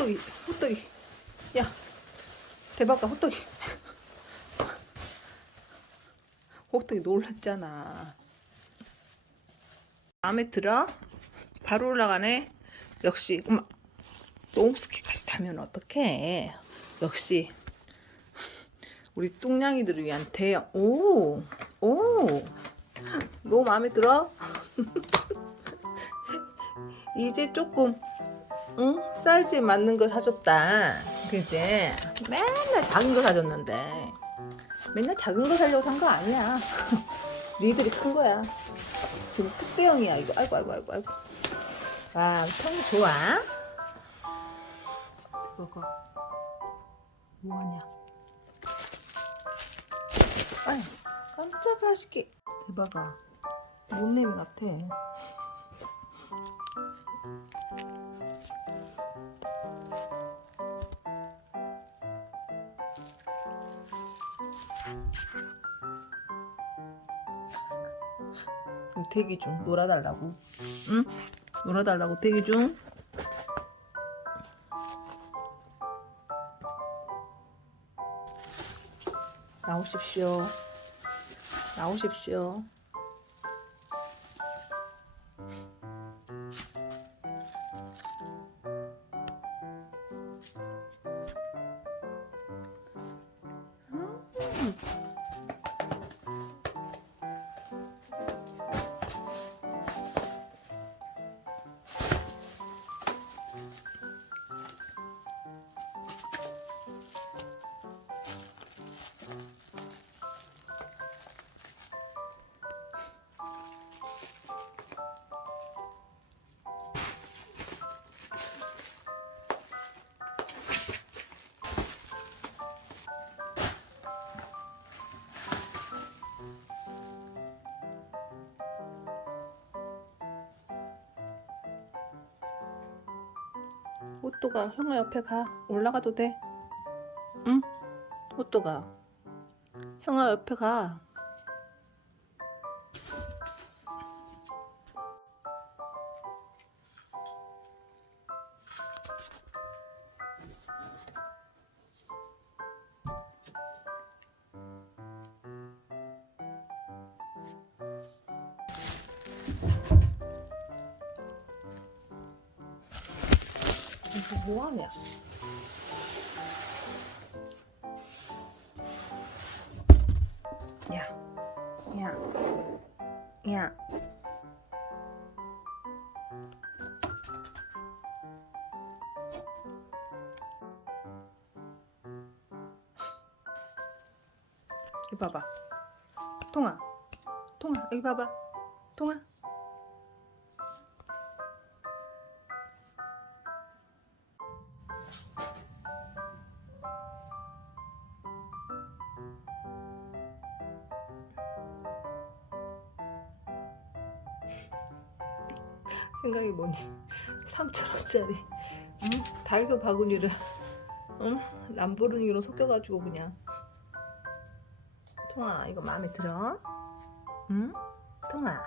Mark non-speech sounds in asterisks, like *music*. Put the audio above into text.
호떡이 호떡이 야 대박아 호떡이 호떡이 놀랐잖아 마음에 들어? 바로 올라가네 역시 엄마 똥스키까지 타면 어떡해 역시 우리 뚱냥이들을 위한 대형 오! 오! 너무 마음에 들어? *laughs* 이제 조금 응? 사이즈에 맞는 거 사줬다. 그지? 맨날 작은 거 사줬는데. 맨날 작은 거 사려고 산 거 아니야. *laughs* 니들이 큰 거야. 지금 특대형이야 이거. 아이고 아이고 아이고 아이고. 와 통이 좋아. 먹어 뭐하냐? 아이 깜짝아 시키 대박아. 못내미 같아 대기 중. 놀아달라고. 응? 놀아달라고. 대기 중. 나오십시오. 나오십시오 호또가 형아 옆에 가. 올라가도 돼. 응? 호또가. 형아 옆에 가 이거 뭐하냐 야, 야, 야. 여기 봐봐. 통아, 통아, 여기 봐봐. 통아. 생각해 보니 3천 원짜리 응? 다이소 바구니를 응? 람보르니로 섞여가지고 그냥 통아 이거 마음에 들어? 응? 통아